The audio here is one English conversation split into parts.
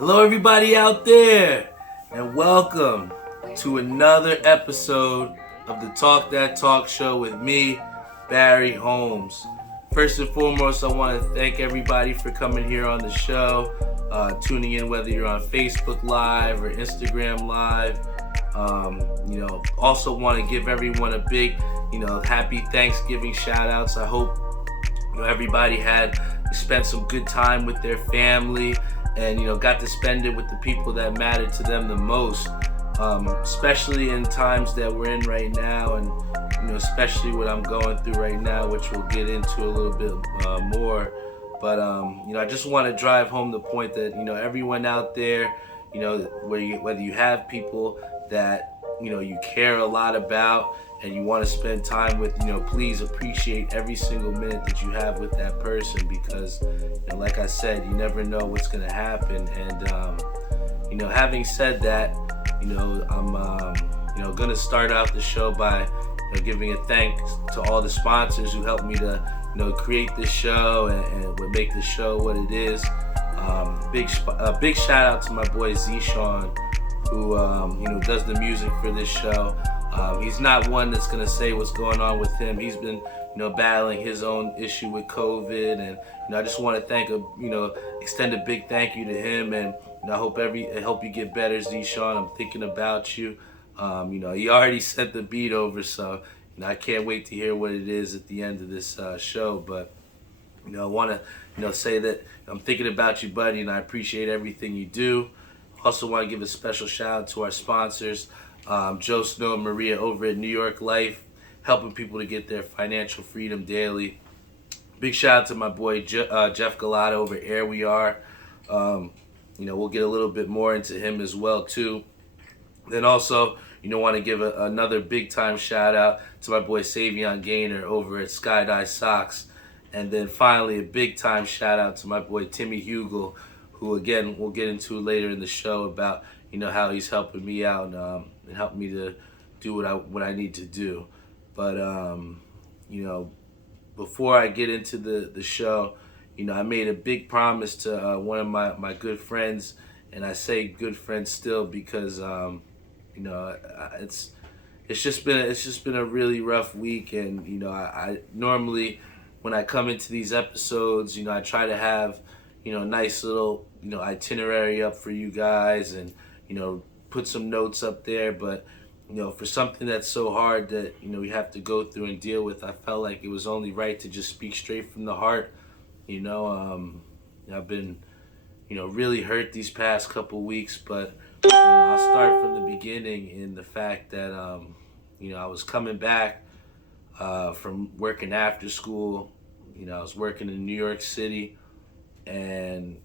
Hello, everybody out there, and welcome to another episode of the Talk That Talk Show with me, Barry Holmes. First and foremost, I want to thank everybody for coming here on the show, tuning in, whether you're on Facebook Live or Instagram Live. Also want to give everyone a big, happy Thanksgiving shout outs. I hope everybody had spent some good time with their family and got to spend it with the people that matter to them the most, especially in times that we're in right now, and especially what I'm going through right now, which we'll get into a little bit more. But I just want to drive home the point that everyone out there, whether you have people that you care a lot about and you want to spend time with, please appreciate every single minute that you have with that person, because like I said, you never know what's going to happen. And having said that, I'm going to start out the show by giving a thanks to all the sponsors who helped me to create this show and would make this show what it is. Big shout out to my boy Zishan, who does the music for this show. He's not one that's gonna say what's going on with him. He's been battling his own issue with COVID, and I just want to extend a big thank you to him, and I hope you get better, Zishan. I'm thinking about you. He already sent the beat over, so I can't wait to hear what it is at the end of this show. But I want to say that I'm thinking about you, buddy, and I appreciate everything you do. Also want to give a special shout out to our sponsors, Joe Snow and Maria over at New York Life, helping people to get their financial freedom daily. Big shout out to my boy Jeff Galata over at Air We Are. We'll get a little bit more into him as well too. Then also, want to give another big time shout out to my boy Savion Gaynor over at Skydive Socks. And then finally, a big time shout out to my boy Timmy Hugel, who again we'll get into later in the show about how he's helping me out and helping me to do what I need to do. But before I get into the show, I made a big promise to one of my good friends, and I say good friends still because it's just been a really rough week, and I normally, when I come into these episodes, I try to have nice little itinerary up for you guys, and put some notes up there. But for something that's so hard that we have to go through and deal with, I felt like it was only right to just speak straight from the heart. I've been really hurt these past couple weeks, but I'll start from the beginning in the fact that I was coming back from working after school. I was working in New York City, and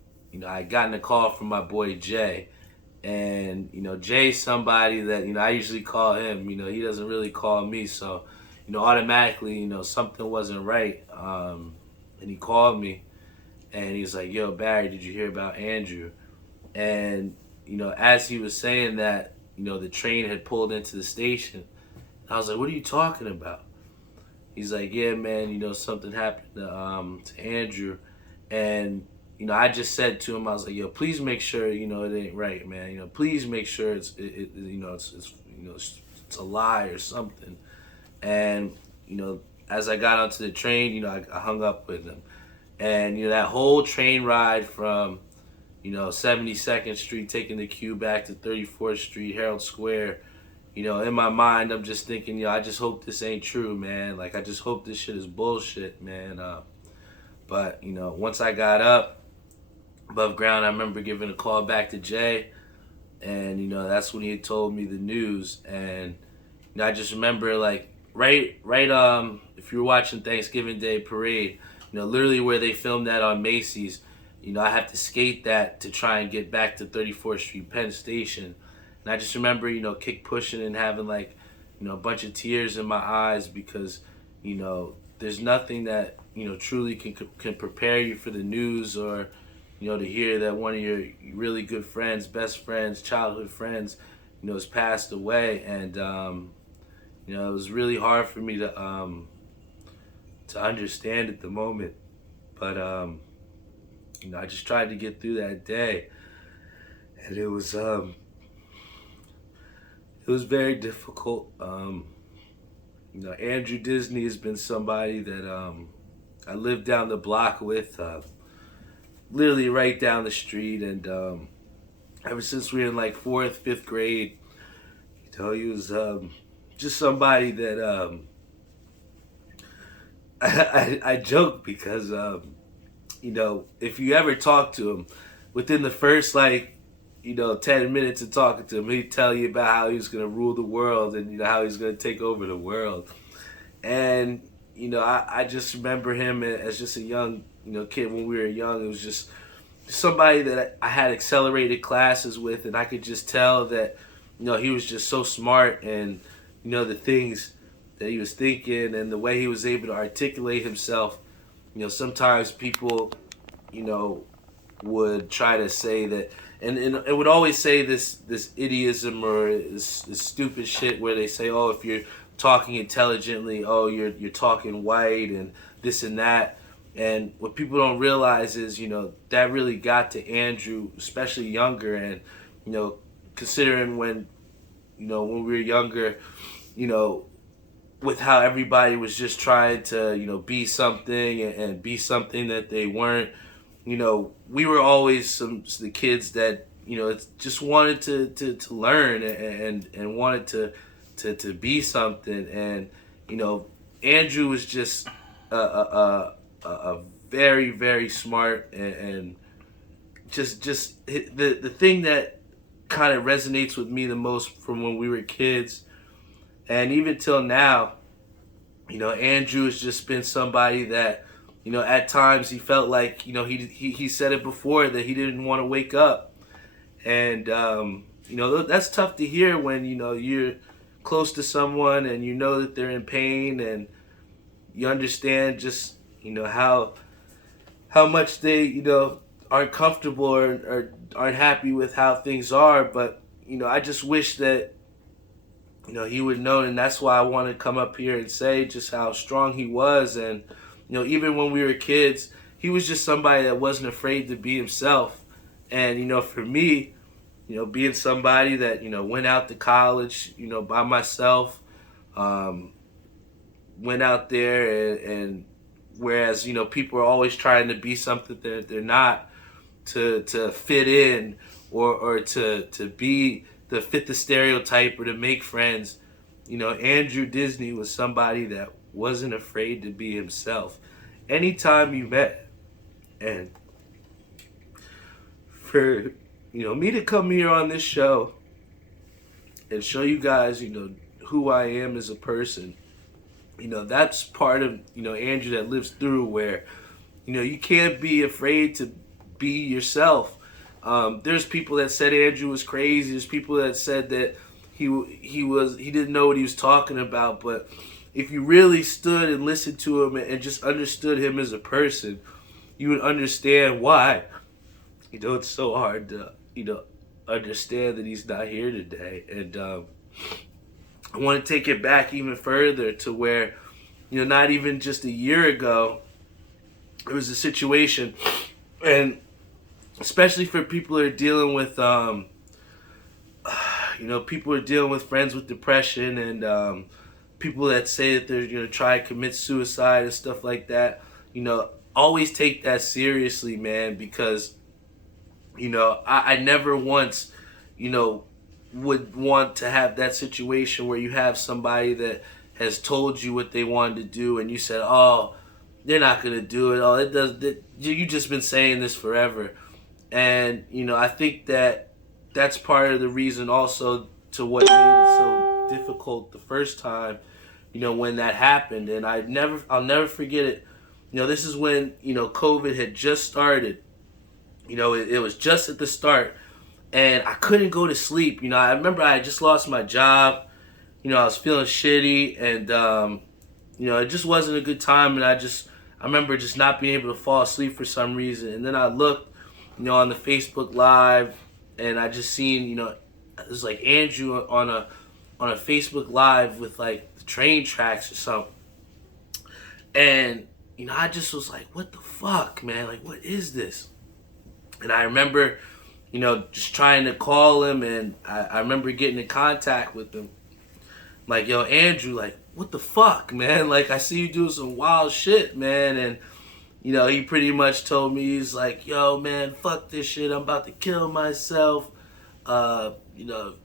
I had gotten a call from my boy Jay. And Jay's somebody that I usually call him. He doesn't really call me, so automatically something wasn't right. And he called me, and he's like, "Yo, Barry, did you hear about Andrew?" And as he was saying that, the train had pulled into the station. I was like, "What are you talking about?" He's like, "Yeah, man, something happened to Andrew." And I just said to him, I was like, "Yo, please make sure it ain't right, man. Please make sure it's a lie or something." And as I got onto the train, I hung up with him, and that whole train ride from 72nd Street, taking the Q back to 34th Street, Herald Square. In my mind, I'm just thinking, I just hope this ain't true, man. Like, I just hope this shit is bullshit, man. But once I got up above ground, I remember giving a call back to Jay, and that's when he had told me the news. And I just remember, like, right if you were watching Thanksgiving Day Parade, literally where they filmed that on Macy's, I have to skate that to try and get back to 34th Street Penn Station. And I just remember kick pushing and having like a bunch of tears in my eyes, because there's nothing that truly can prepare you for the news, or to hear that one of your really good friends, best friends, childhood friends, has passed away. And it was really hard for me to understand at the moment. But I just tried to get through that day. and it was very difficult. Andrew Disney has been somebody that I lived down the block with, literally right down the street, and ever since we were in like fourth, fifth grade, he was just somebody that I joke because if you ever talk to him, within the first 10 minutes of talking to him, he'd tell you about how he was going to rule the world and how he's going to take over the world. And I just remember him as just a young kid when we were young. It was just somebody that I had accelerated classes with, and I could just tell that he was just so smart, and the things that he was thinking and the way he was able to articulate himself. Sometimes people would try to say that, and it would always say this idiom or this stupid shit where they say, oh, if you're talking intelligently, oh, you're talking white and this and that. And what people don't realize is, that really got to Andrew, especially younger. And, considering when we were younger, with how everybody was just trying to, be something and be something that they weren't, we were always the kids that, just wanted to learn and wanted to be something. And, Andrew was just a very, very smart and just the thing that kind of resonates with me the most from when we were kids and even till now, Andrew has just been somebody that, at times he felt like, he said it before that he didn't want to wake up. And, that's tough to hear when, you're close to someone and that they're in pain and you understand just, how much they, aren't comfortable or aren't happy with how things are. But, I just wish that, he would know, and that's why I want to come up here and say just how strong he was. And, even when we were kids, he was just somebody that wasn't afraid to be himself. And, for me, being somebody that, went out to college, by myself, went out there and whereas, people are always trying to be something that they're not to fit in or to be to fit the stereotype or to make friends. Andrew Disney was somebody that wasn't afraid to be himself. Anytime you met, and for me to come here on this show and show you guys, who I am as a person, that's part of Andrew that lives through where you can't be afraid to be yourself. There's people that said Andrew was crazy. There's people that said that he didn't know what he was talking about. But if you really stood and listened to him and just understood him as a person, you would understand why. It's so hard to understand that he's not here today. And I want to take it back even further to where not even just a year ago, it was a situation, and especially for people who are dealing with, people who are dealing with friends with depression and people that say that they're going to try to commit suicide and stuff like that, always take that seriously, man, because, I never once, would want to have that situation where you have somebody that has told you what they wanted to do and you said, oh, they're not going to do it. Oh, you just been saying this forever. And, I think that that's part of the reason also to what made it so difficult the first time, when that happened. And I'll never forget it. This is when, COVID had just started. It was just at the start. And I couldn't go to sleep. I remember I had just lost my job. I was feeling shitty. And, it just wasn't a good time. And I remember just not being able to fall asleep for some reason. And then I looked, on the Facebook Live. And I just seen, it was like Andrew on a Facebook Live with like the train tracks or something. And, I just was like, what the fuck, man? Like, what is this? And I remember, just trying to call him, and I remember getting in contact with him. Like, yo, Andrew, like, what the fuck, man? Like, I see you doing some wild shit, man. And, he pretty much told me, he's like, yo, man, fuck this shit. I'm about to kill myself. I'm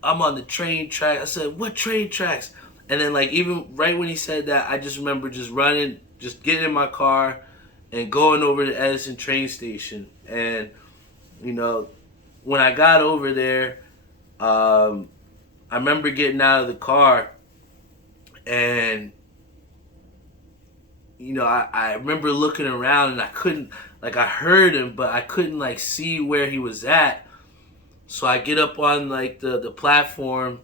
on the train track. I said, what train tracks? And then, like, even right when he said that, I just remember just running, just getting in my car and going over to Edison train station. And, when I got over there, I remember getting out of the car, and I remember looking around, and I couldn't, like, I heard him, but I couldn't, like, see where he was at. So I get up on, like, the platform,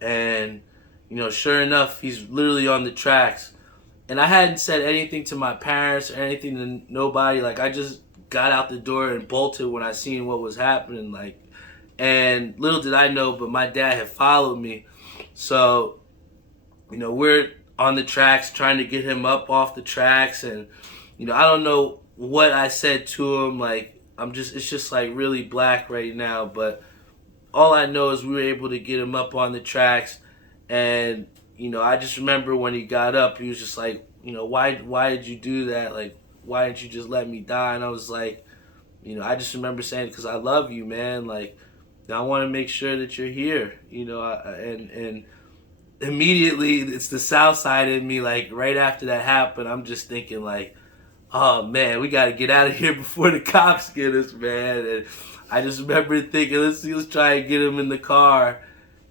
and sure enough, he's literally on the tracks. And I hadn't said anything to my parents or anything to nobody. Like, I just got out the door and bolted when I seen what was happening. Like, and little did I know, but my dad had followed me. So, we're on the tracks trying to get him up off the tracks. And, I don't know what I said to him. Like, it's just like really black right now. But all I know is we were able to get him up on the tracks. And, I just remember when he got up, he was just like, why did you do that? Like, why didn't you just let me die? And I was like, I just remember saying, because I love you, man. Like, I want to make sure that you're here, and immediately it's the South Side in me. Like, right after that happened, I'm just thinking, like, oh man, we got to get out of here before the cops get us, man. And I just remember thinking, let's try and get him in the car.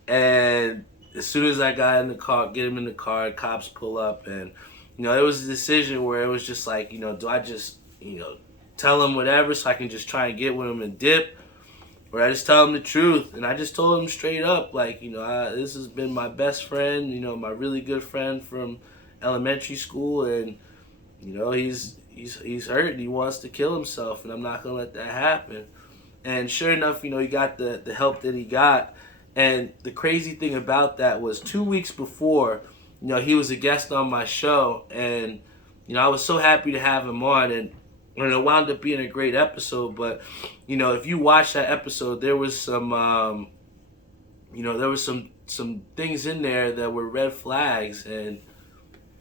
And as soon as I got in the car, get him in the car, cops pull up, and it was a decision where it was just like, do I just tell him whatever so I can just try and get with him and dip, or I just tell him the truth? And I just told him straight up, like, this has been my best friend, my really good friend from elementary school, and he's hurt and he wants to kill himself, and I'm not gonna let that happen. And sure enough, he got the help that he got. And the crazy thing about that was 2 weeks before, he was a guest on my show, and I was so happy to have him on, and it wound up being a great episode. But if you watch that episode, there was some some things in there that were red flags, and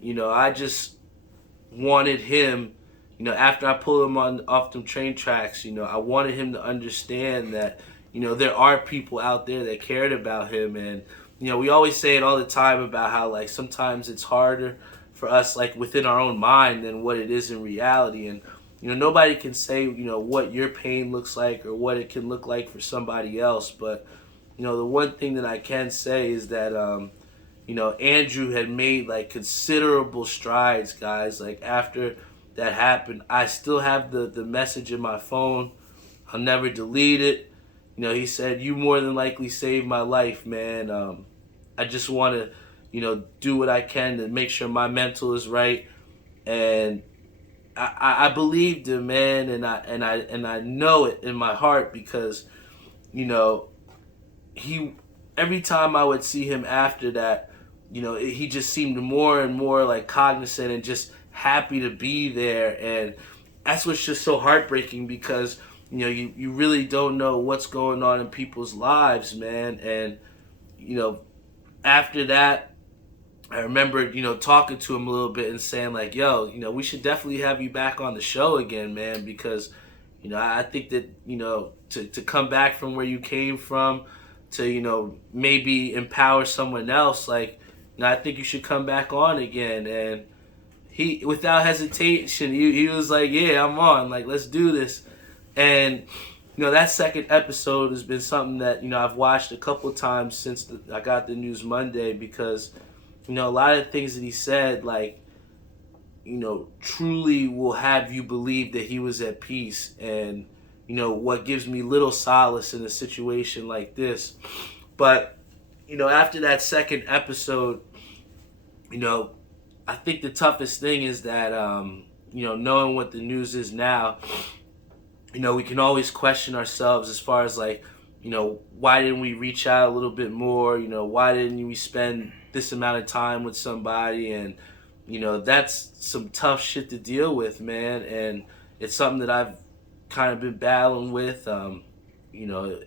I just wanted him, after I pulled him off them train tracks, I wanted him to understand that there are people out there that cared about him. And we always say it all the time about how, like, sometimes it's harder for us, like, within our own mind than what it is in reality. And nobody can say what your pain looks like or what it can look like for somebody else. But the one thing that I can say is that Andrew had made, like, considerable strides, guys. Like, after that happened, I still have the message in my phone. I'll never delete it. He said, you more than likely saved my life, man. I just want to, do what I can to make sure my mental is right. And I believed him, man, and I know it in my heart, because, he, every time I would see him after that, he just seemed more and more, like, cognizant and just happy to be there. And that's what's just so heartbreaking, because you really don't know what's going on in people's lives, man. And after that, I remember talking to him a little bit and saying, like, yo, we should definitely have you back on the show again, man, because I think that to come back from where you came from to maybe empower someone else, like, I think you should come back on again. And he, without hesitation, he was like, yeah, I'm on, like, let's do this. And that second episode has been something that I've watched a couple of times since I got the news Monday, because a lot of things that he said, like, truly will have you believe that he was at peace. And what gives me little solace in a situation like this. But after that second episode, I think the toughest thing is that knowing what the news is now, we can always question ourselves as far as, like, why didn't we reach out a little bit more? Why didn't we spend this amount of time with somebody? And, that's some tough shit to deal with, man. And it's something that I've kind of been battling with.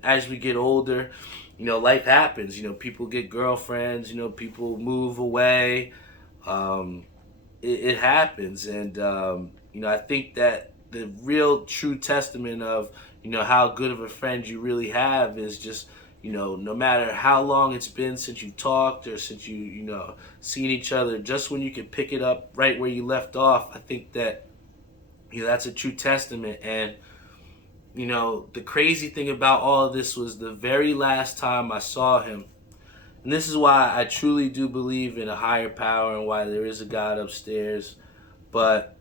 as we get older, life happens. People get girlfriends. People move away. Um, it happens, and I think that the real true testament of how good of a friend you really have is just no matter how long it's been since you talked or since you seen each other, just when you can pick it up right where you left off. I think that that's a true testament. And the crazy thing about all of this was the very last time I saw him. And this is why I truly do believe in a higher power and why there is a God upstairs. But,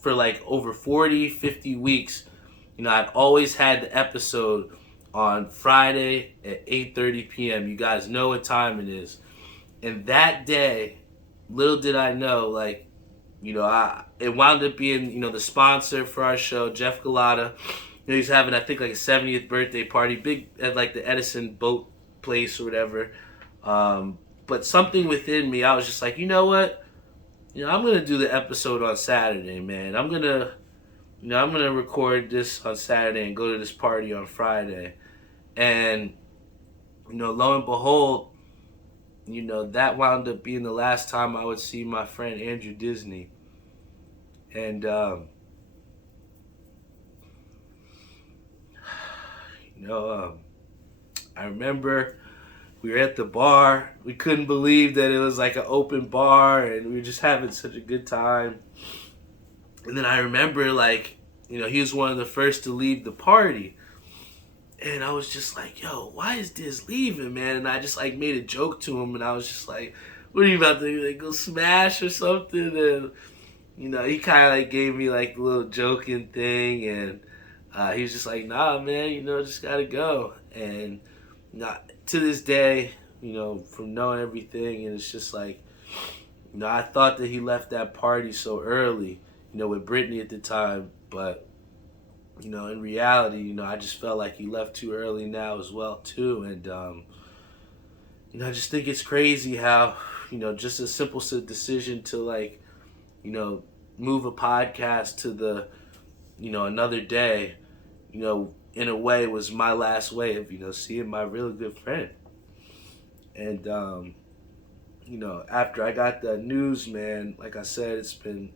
for like over 40, 50 weeks, I'd always had the episode on Friday at 8:30 p.m. You guys know what time it is. And that day, little did I know, like, it wound up being, the sponsor for our show, Jeff Galata. He's having, I think, like a 70th birthday party, big at like the Edison boat place or whatever. But something within me, I was just like, you know what? I'm gonna do the episode on Saturday, man. I'm gonna record this on Saturday and go to this party on Friday. And lo and behold, that wound up being the last time I would see my friend Andrew Disney. And I remember we were at the bar. We couldn't believe that it was like an open bar, and we were just having such a good time. And then I remember, like, he was one of the first to leave the party. And I was just like, yo, why is Diz leaving, man? And I just, like, made a joke to him, and I was just like, what are you about to, like, go smash or something? And, he kind of, like, gave me, like, a little joking thing, and he was just like, nah, man, just gotta go. And to this day, from knowing everything, and it's just like, I thought that he left that party so early, with Brittany at the time, but, in reality, I just felt like he left too early now as well, too. And, I just think it's crazy how, just a simple decision to, like, move a podcast to the, another day, in a way was my last way of, seeing my really good friend. And, after I got that news, man, like I said, it's been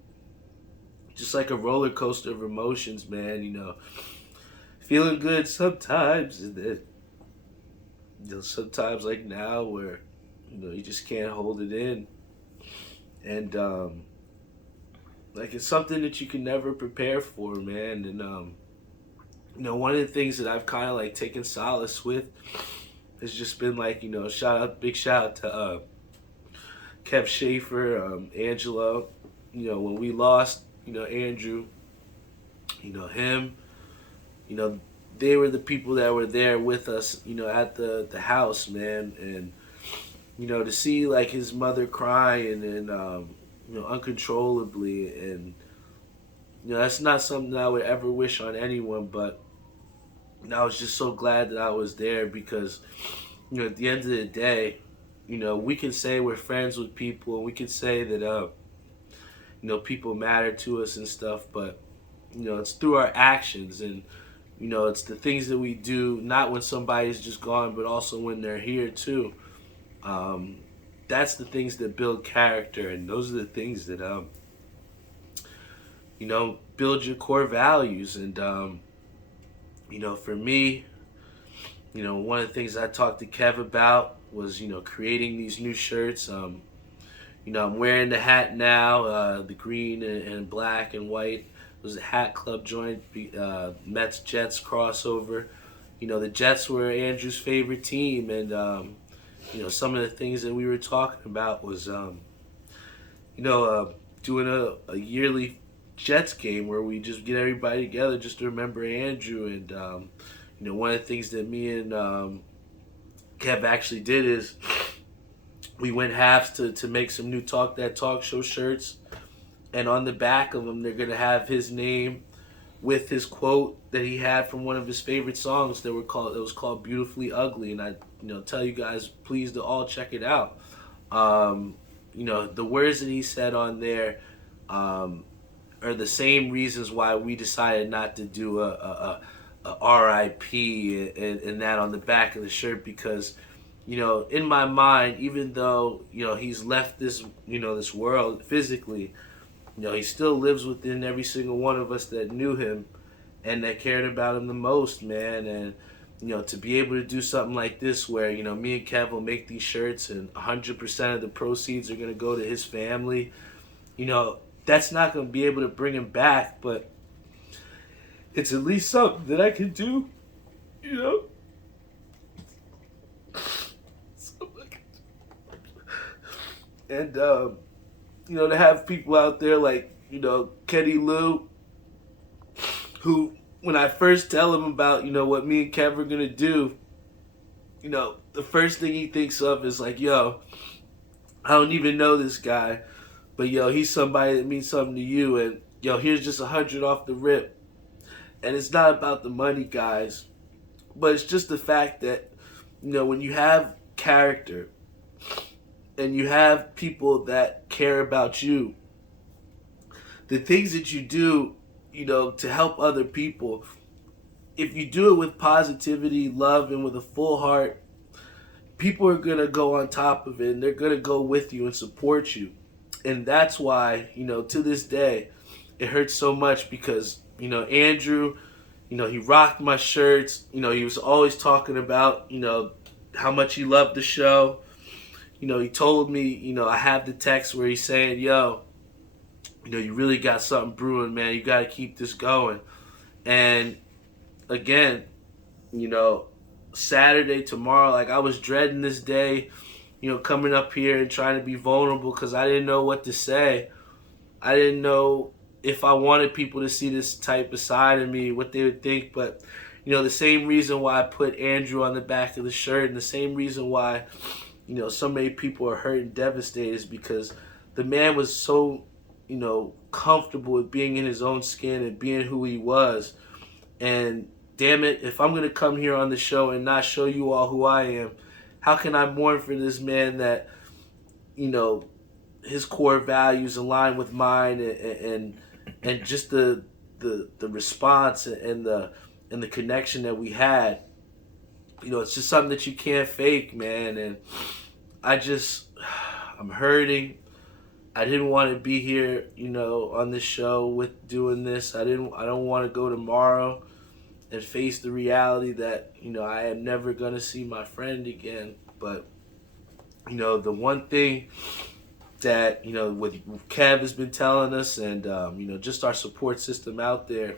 just like a roller coaster of emotions, man, feeling good sometimes, and then, sometimes like now where, you just can't hold it in. And, like, it's something that you can never prepare for, man. And, one of the things that I've kind of like taken solace with has just been like, big shout out to Kev Schaefer, Angelo. When we lost, Andrew, him, they were the people that were there with us, at the house, man. And, to see like his mother crying and, uncontrollably, and, that's not something that I would ever wish on anyone, but I was just so glad that I was there because, at the end of the day, we can say we're friends with people, and we can say that, people matter to us and stuff, but, it's through our actions, and, it's the things that we do, not when somebody's just gone, but also when they're here too. That's the things that build character, and those are the things that, build your core values. And, for me, one of the things I talked to Kev about was, creating these new shirts. I'm wearing the hat now, the green and black and white. It was a Hat Club joint, Mets Jets crossover. The Jets were Andrew's favorite team, and some of the things that we were talking about was, doing a yearly Jets game where we just get everybody together just to remember Andrew. And, one of the things that me and Kev actually did is we went halves to make some new Talk That Talk Show shirts. And on the back of them, they're going to have his name with his quote that he had from one of his favorite songs that was called Beautifully Ugly. And I tell you guys, please to all check it out. The words that he said on there are the same reasons why we decided not to do a RIP and that on the back of the shirt, because in my mind, even though he's left this this world physically, he still lives within every single one of us that knew him and that cared about him the most, man. And to be able to do something like this, where me and Kev will make these shirts, and 100% of the proceeds are gonna go to his family. That's not gonna be able to bring him back, but it's at least something that I can do. You know. And to have people out there like Kenny Lou, who, when I first tell him about what me and Kev are gonna do, the first thing he thinks of is like, yo, I don't even know this guy, but he's somebody that means something to you, and here's just 100 off the rip. And it's not about the money, guys, but it's just the fact that when you have character and you have people that care about you, the things that you do, to help other people, if you do it with positivity, love, and with a full heart, people are going to go on top of it, and they're going to go with you and support you. And that's why, to this day, it hurts so much, because, Andrew, he rocked my shirts. He was always talking about, how much he loved the show. He told me, I have the text where he's saying, yo, you really got something brewing, man. You got to keep this going. And again, Saturday, tomorrow, like, I was dreading this day, coming up here and trying to be vulnerable, because I didn't know what to say. I didn't know if I wanted people to see this type of side of me, what they would think. But, the same reason why I put Andrew on the back of the shirt, and the same reason why, so many people are hurt and devastated, is because the man was so, comfortable with being in his own skin and being who he was. And damn it, if I'm going to come here on the show and not show you all who I am, how can I mourn for this man that, his core values align with mine, and just the response and the connection that we had. It's just something that you can't fake, man. And I'm hurting. I didn't want to be here, on this show with doing this. I don't want to go tomorrow and face the reality that, I am never going to see my friend again. But, the one thing that, what Kev has been telling us, and, just our support system out there,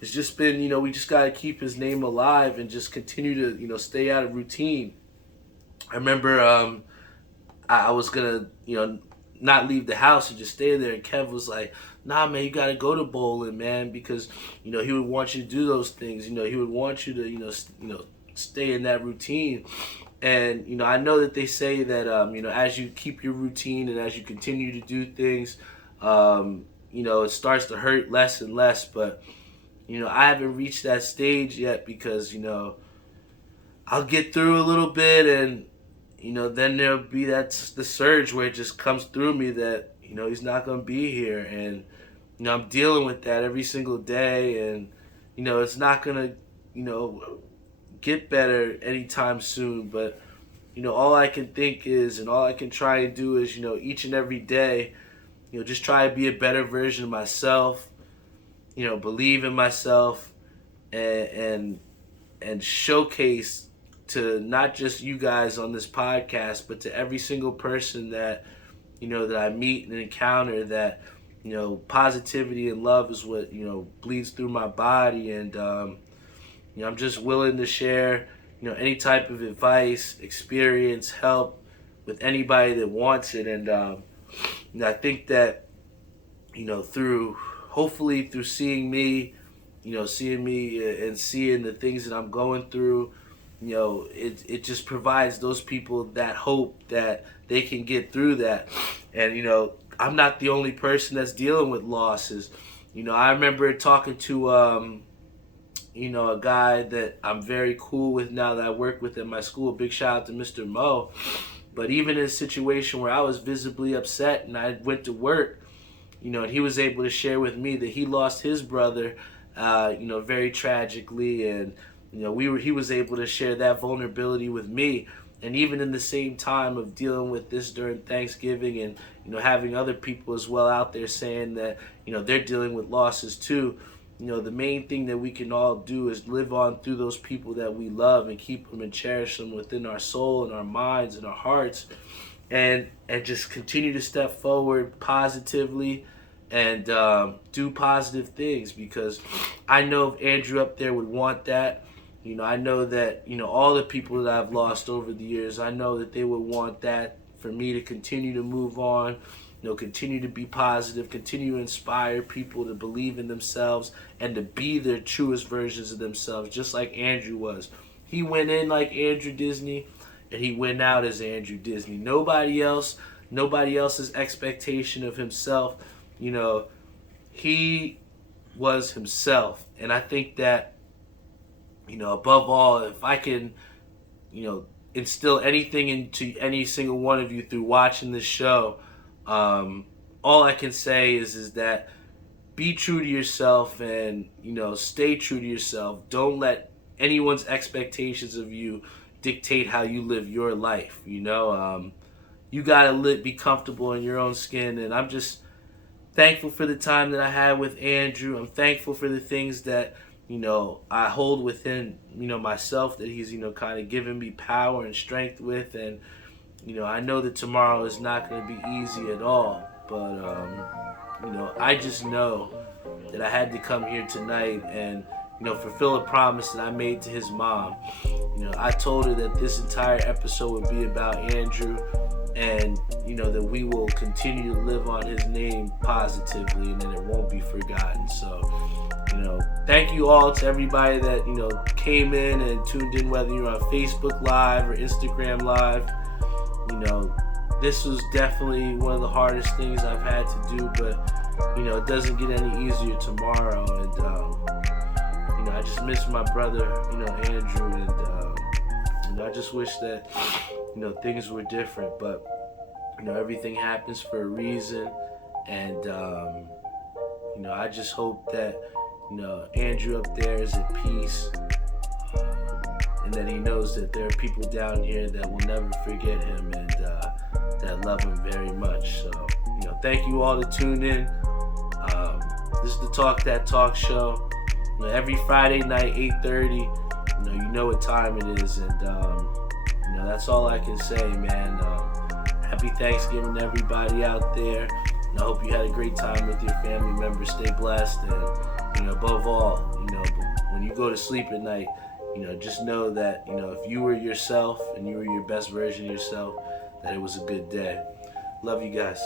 it's just been, we just got to keep his name alive and just continue to, stay out of routine. I remember I was going to, not leave the house and just stay there. And Kev was like, nah, man, you got to go to bowling, man, because, he would want you to do those things. He would want you to, stay in that routine. And, I know that they say that, as you keep your routine and as you continue to do things, it starts to hurt less and less. But, I haven't reached that stage yet, because, I'll get through a little bit, and, then there'll be the surge where it just comes through me that, he's not going to be here. And, I'm dealing with that every single day, and, it's not going to, get better anytime soon. But, all I can think is, and all I can try and do is, each and every day, just try to be a better version of myself, believe in myself, and showcase to not just you guys on this podcast, but to every single person that, that I meet and encounter, that, positivity and love is what, bleeds through my body. And, I'm just willing to share, any type of advice, experience, help with anybody that wants it. And, I think that, hopefully through seeing me and seeing the things that I'm going through, it just provides those people that hope that they can get through that. And, I'm not the only person that's dealing with losses. I remember talking to, a guy that I'm very cool with now that I work with at my school. Big shout out to Mr. Mo. But even in a situation where I was visibly upset and I went to work, and he was able to share with me that he lost his brother very tragically, and he was able to share that vulnerability with me. And even in the same time of dealing with this during Thanksgiving, and having other people as well out there saying that they're dealing with losses too. The main thing that we can all do is live on through those people that we love and keep them and cherish them within our soul and our minds and our hearts, and just continue to step forward positively and do positive things, because I know if Andrew up there would want that. I know that all the people that I've lost over the years, I know that they would want that for me to continue to move on, continue to be positive, continue to inspire people to believe in themselves and to be their truest versions of themselves, just like Andrew was. He went in like Andrew Disney, and he went out as Andrew Disney. Nobody else's expectation of himself. He was himself. And I think that, above all, if I can, instill anything into any single one of you through watching this show, all I can say is that be true to yourself, and stay true to yourself. Don't let anyone's expectations of you dictate how you live your life. You gotta be comfortable in your own skin, and I'm just thankful for the time that I had with Andrew. I'm thankful for the things that I hold within myself, that he's kind of given me power and strength with. And I know that tomorrow is not going to be easy at all, but I just know that I had to come here tonight and fulfill a promise that I made to his mom. I told her that this entire episode would be about Andrew, and that we will continue to live on his name positively, and that it won't be forgotten. So thank you all to everybody that came in and tuned in, whether you're on Facebook Live or Instagram Live. This was definitely one of the hardest things I've had to do, but it doesn't get any easier tomorrow. And I just miss my brother, Andrew, and I just wish that things were different. But everything happens for a reason, and I just hope that Andrew up there is at peace, and that he knows that there are people down here that will never forget him, and that love him very much. So thank you all to tune in. This is the Talk That Talk show. Every Friday night, 8:30. You know what time it is, and that's all I can say, man. Happy Thanksgiving to everybody out there. And I hope you had a great time with your family members. Stay blessed, and above all, when you go to sleep at night, just know that if you were yourself and you were your best version of yourself, that it was a good day. Love you guys.